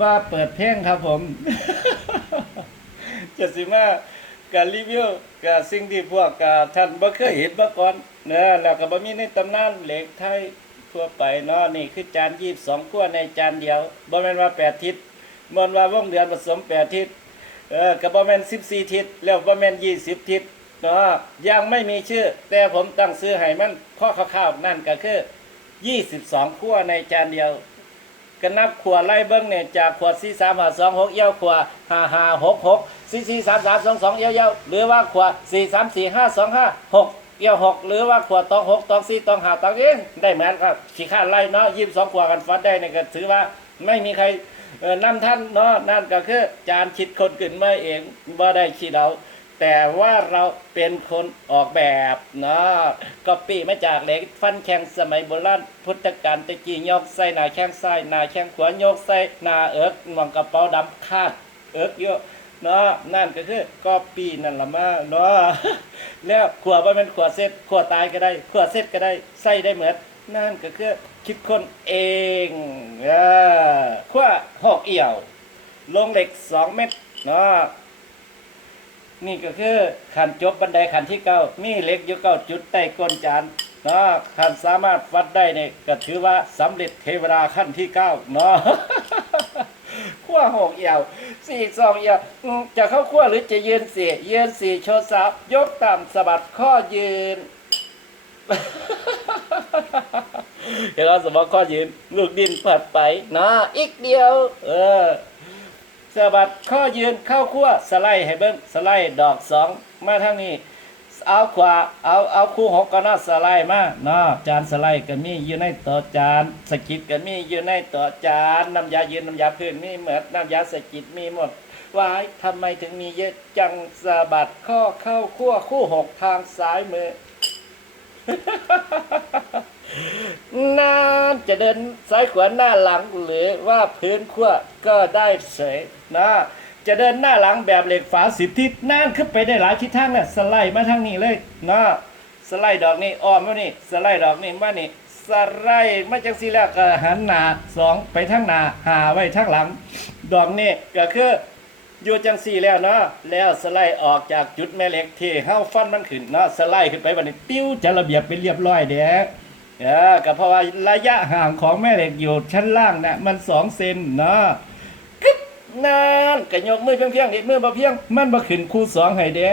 มาเปิดเพลงครับผมจะสิมาการรีวิวกับสิ่งที่พวกกับท่านบ่เคยเห็นมาก่อนเนอะแล้วก็บ่มีในตำนานเหล็กไทยทั่วไปเนาะนี่คือจาน22ขั้วในจานเดียวบ่แม่นว่า8ทิศบ่แม่นว่าวงเดือนผสม8ทิศเออก็บ่แม่น14ทิศแล้วบ่แม่น20ทิศเนาะยังไม่มีชื่อ แต่ผมตั้งชื่อให้มันข้อคร่าวๆนั่นก็คือ22ขั้วในจานเดียว ก็นับขวดไล่เบิ้งเนี่ยจากขวดสี่สามหาสองหกเย้าขวดห้าห้าหกหกสี่สี่สามสามสองสองเย้าเย้าหรือว่าขวดสี่สามสี่ห้าสองห้าหกเย้าหกหรือว่าขวดตองหกตองสี่ตองหาตองเองได้เหมือนครับขี้ข้าไล่เนาะยี่สิบสองขวดกันฟัดได้เนี่ยก็ถือว่าไม่มีใครเออนำท่านเนาะนั่นก็คือจานคิดคนขึ้นมาเองว่าได้คิดเอา แต่ว่าเราเป็นคนออกแบบเนาะก็ปีมาจากเหล็กฟันแข็งสมัยโบราณพุทธกาลตะกี้ยกใส่หนาแข้งซ้หนาแข้งขวายกใส่หนาเอิกหมองกระเป๋าดำคาดเอิกเยอะเนาะนั่นก็คือก็ปีนั่นละมาเนาะแล้วขวดว่าเป็นขวดเซ็ตขวดตายก็ได้ขวดเซ็ตก็ได้ใส่ได้เหมือนนั่นก็คือคิดคนเองเออขวดหอกเอี่ยว ลงเหล็กสองเม็ดเนาะ นี่ก็คือขันจบบันไดขันที่เก้ามีเหล็กอยู่เก้าจุดใต้ก้นจานเนาะขันสามารถฟัดได้เนี่ยก็ถือว่าสำเร็จเทวดาขั้นที่เก้าเนาะขั้วหกเอี่ยวสี่สองเอี่ยวจะเข้าขั้วหรือจะยืนสี่ยืนสี่โชว์ซับยกต่ำสะบัดข้อยืนเดี๋ยวเราสมมติข้อยืน ลูกดินผัดไปนะอีกเดียว เออ สบัดข้อยืนเข้าขั้วสไลด์ให้เบิ้งสไลด์ดอกสองมาทางนี้ เอาขวาเอาเอาคู่หกก็น่าสไลด์มานาะจานสไลด์ก็มีอยู่ในต่อจานสกิดก็มีอยู่ในต่อจานน้ำยายืนน้ำยาพื้นมีเหมือนน้ำยาสกิดมีหมดวายทำไมถึงมีเยอะจังสะบัดข้อเข้าขั้วคู่หกทางซ้ายมือ นานจะเดินซ้ายขวาหน้าหลังหรือว่าพื้นขั้วก็ได้เสยนะจะเดินหน้าหลังแบบเหล็กฝาสิบทิศนานขึ้นไปได้หลายทิศทางน่ะสไลด์มาทางนี้เลยนะสไลด์ดอกนี้อ้อมมานี่สไลด์ดอกนี้มานี่สไลด์มาจังสีแล้วก็หันหน้าสองไปทางหน้าหาไว้ทางหลัง ดอกนี้ก็คืออยู่จังสี่แล้วเนาะแล้วสไลด์ออกจากจุดแม่เหล็กที่เฮาฟันมันขึ้นเนาะสไลด์ขึ้นไปวันนี้ติ้วจะระเบียบเป็นเรียบร้อยเด้ เออก็เพราะว่าระยะห่างของแม่เหล็กอยู่ชั้นล่างน่ะมันสองเซนเนาะกึ๊บนานก็ยกมือเพียงเพียงๆนี่มือบ่เพียง มันบ่ขึ้นคู่สองให้เด้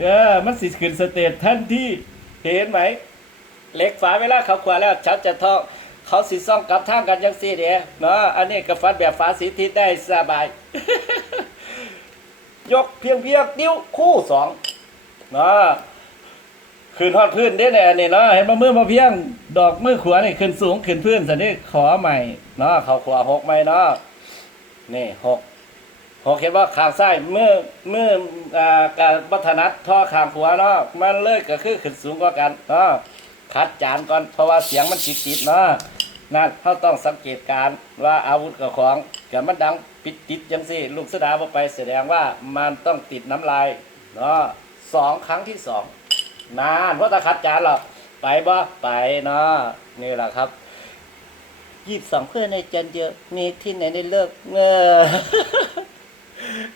เออมันสิขึ้นสเตจทันที่เห็นไหมเหล็กฝาเวลาเขาขวาแล้วชัดจะท่องเขาสิซ่องกลับทางกันจังซี่เด้เนาะอันนี้ก็ฟัดแบบฝาสีทิศได้สบาย ยกเพียงเพียงนิ้วคู่สองเนาะ ขึ้นฮอดพื้นได้แน่นี่เนาะเห็นมามือมาเพียง ดอกมือขวานี่ขึ้นสูงขึ้นพื้นสันนี่ขอใหม่เนาะเขาขวาหกใหม่เนาะนี่หกหกเห็นว่าขางซ้ายมือมืออ่าการวัฒนัดท่อขางขวาเนาะมันเลยก็คือขึ้นสูงกว่ากันเนาะคัดจานก่อนเพราะว่าเสียงมันติดติดๆเนาะนั่นเขาต้องสังเกตการว่าอาวุธกับของเกิดมันดังปิดติดจังสิลูกสดาบอไปแสดงว่ามันต้องติดน้ำลายเนาะสองครั้งที่สอง นานเพราะตาคัดจานหรอกไปบ่ไปเนาะนี่แหละครับยี่สิบสองเพื่อนในจันเดียวมีที่ไหนได้เลิกเงอ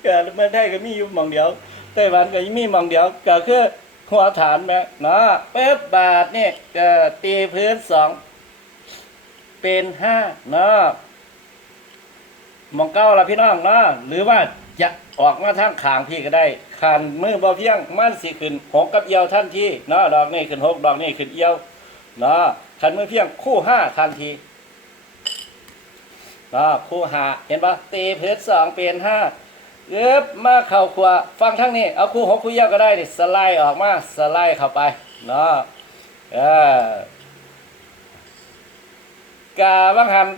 เกิดเมือไทยก็มีอยู่มองเดียวไต้หวันก็มีมองเดียวก็คือหัวฐานแม่เนาะเป๊บบาทนี่ก็ตีพื้นสองเป็นห้าเนาะมองเก้าละพี่น้องเนาะหรือว่าจะออกมาทางขางพี่ก็ได้ ขันมือบ่เพียงมันสิขึ้นหกกับเอียวทันทีเนาะดอกนี้ขึ้นหกดอกนี้ขึ้นเอียวเนาะขันมือเพียงคู่ห้าทันทีเนาะคู่หาเห็นปะตีพื้นสองเป็นห้าเอ๊บมาเข่าขวาฟังทั้งนี้เอาคู่หกคู่เอียวก็ได้ดิสไลด์ออกมาสไลด์เข้าไปเนาะเออกาบังหัน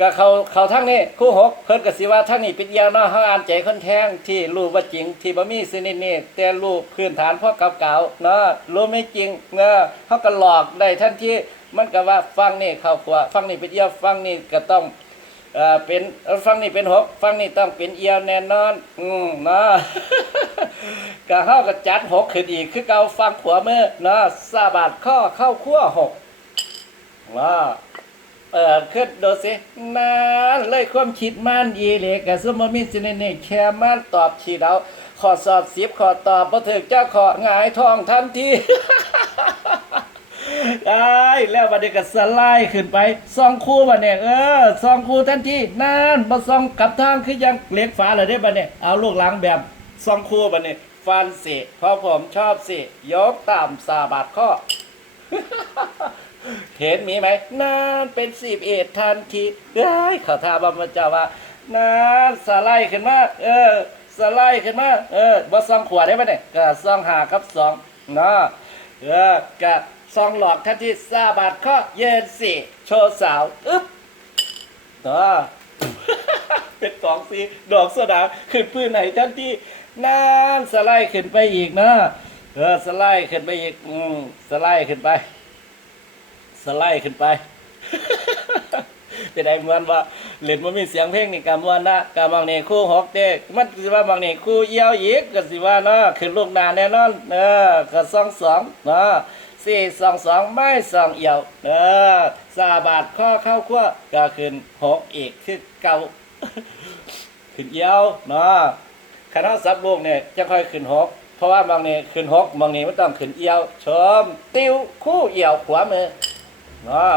ก็เขาเขาทั้งนี้คู่หกเพิ่นก็สิว่าทั้งนี้เป็นยาวเนาะเฮาอ่านใจคนแท้งที่รู้ว่าจริง ที่บ่มีสนิทนี่แต่รู้พื้นฐานพอเก่าๆเนาะรู้ไม่จริงเนาะเฮาก็หลอกได้ทันทีมันก็ว่าฟังนี่เข้าขวาฟังนี่เป็นเอียวฟังนี่ก็ต้องเอ่อเป็นฟังนี่เป็นหกฟังนี่ต้องเป็นเอียวแน่นอน อืมเนาะก็เฮาก็จัดหกขึ้นอีกคือเก่าฟังขวามือเนาะสาบาดข้อเข้าขั้วหกเนาะ เปิดขึ้นดูสินานเลยความคิดมันอีเหลกกับสมมิสิเนเนแค่มันตอบฉีเอาขอสอบสิบขอตอบบ่ถึกเจ้าขอหงายทองทันทีได้แล้วบัดนี้ก็สไลด์ขึ้นไปซองคู่บัดเนี่ยเออซองคู่ทันทีนั่นบ่ซองกับทางคือยังเล็กฝาเลยได้บัดเนี่ยเอาลูกหลังแบบซองคู่บัดเนี่ยฟันสิเพราะผมชอบสิยกตามสาบาดข้อ เห็นมีไหมนั่นเป็นสิบเอ็ดทันทีเอ้เขาทาบามาเจ้าว่านั่นสไลด์ขึ้นมาเออสไลด์ขึ้นมาเออบ่ซองขวดได้ไหมเนี่ยก็ซองหากับสองเนาะเออกะซองหลอกทันทีซาบาดข้อเย็นสิโชว์สาวอึ๊บเนาะเป็นสองสีดอกโซดาขึ้นพื้นไหนทันทีนั่นสไลด์ขึ้นไปอีกเนาะเออสไลด์ขึ้นไปอีกอืมสไลด์ขึ้นไป สไลด์ขึ้นไป จะได้เหมือนว่าเล่นมันมีเสียงเพลงนี่กำวันนะกำบางเนี่คู่หกเด้มันสิว่าบางเนี่คู่เอี้ยวอีกก็สิว่าเนาะขึ้นลูกนาแน่นอนเออก็สองสองเนาะสี่สองสองไม่สองเอี่ยวเออสาบาทข้อเข้าขั้วก็ขึ้นหกอีกคือเก่าขึ้นเอี้ยวเนาะคณะซับลูกเนี่ยจะค่อยขึ้นหกเพราะว่าบางนี่ขึ้นหกบางนี่มันต้องขึ้นเอี้ยวชม ติวคู่เอี่ยวขวามือ เนาะ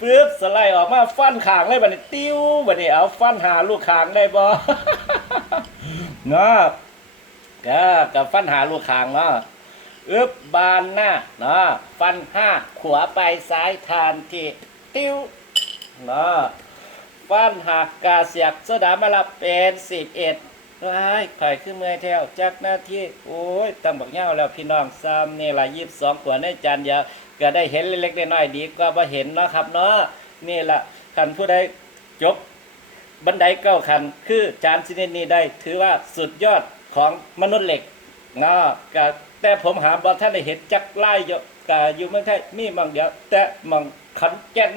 ปึ๊บสไลด์ออกมาฟันขางเลยบัดนี้ติ้วบัดนี้เอาฟันหาลูกขางได้บ่เนาะก็กับฟันหาลูกขางเนาะอึบบานหน้าเนาะฟันห้าขวาไปซ้ายทานทีติ้วเนาะฟันหักกาเสียกโซดามาละเป็นสิบเอ็ด ร้ายข่ขึ้นเมื่อยแถวจากหน้าที่ โอ้ยตั้งบักเงาแล้วพี่น้องซ้ำนี่ละยี่สิบสองขวดในจานเดียวก็ได้เห็นเล็กๆน้อยๆดีกว่าบ่เห็นเนาะครับเนาะนี่ละคันผู้ใดจบ บันไดเก้าคัน คือจานชนิดนี้ได้ ถือว่าสุดยอดของมนุษย์เหล็กเนาะก็แต่ผมหาบอท่านได้เห็นจักไล่เยอะก็อยู่เมืองไทยมีมังเดียว แต่มังขันแก่น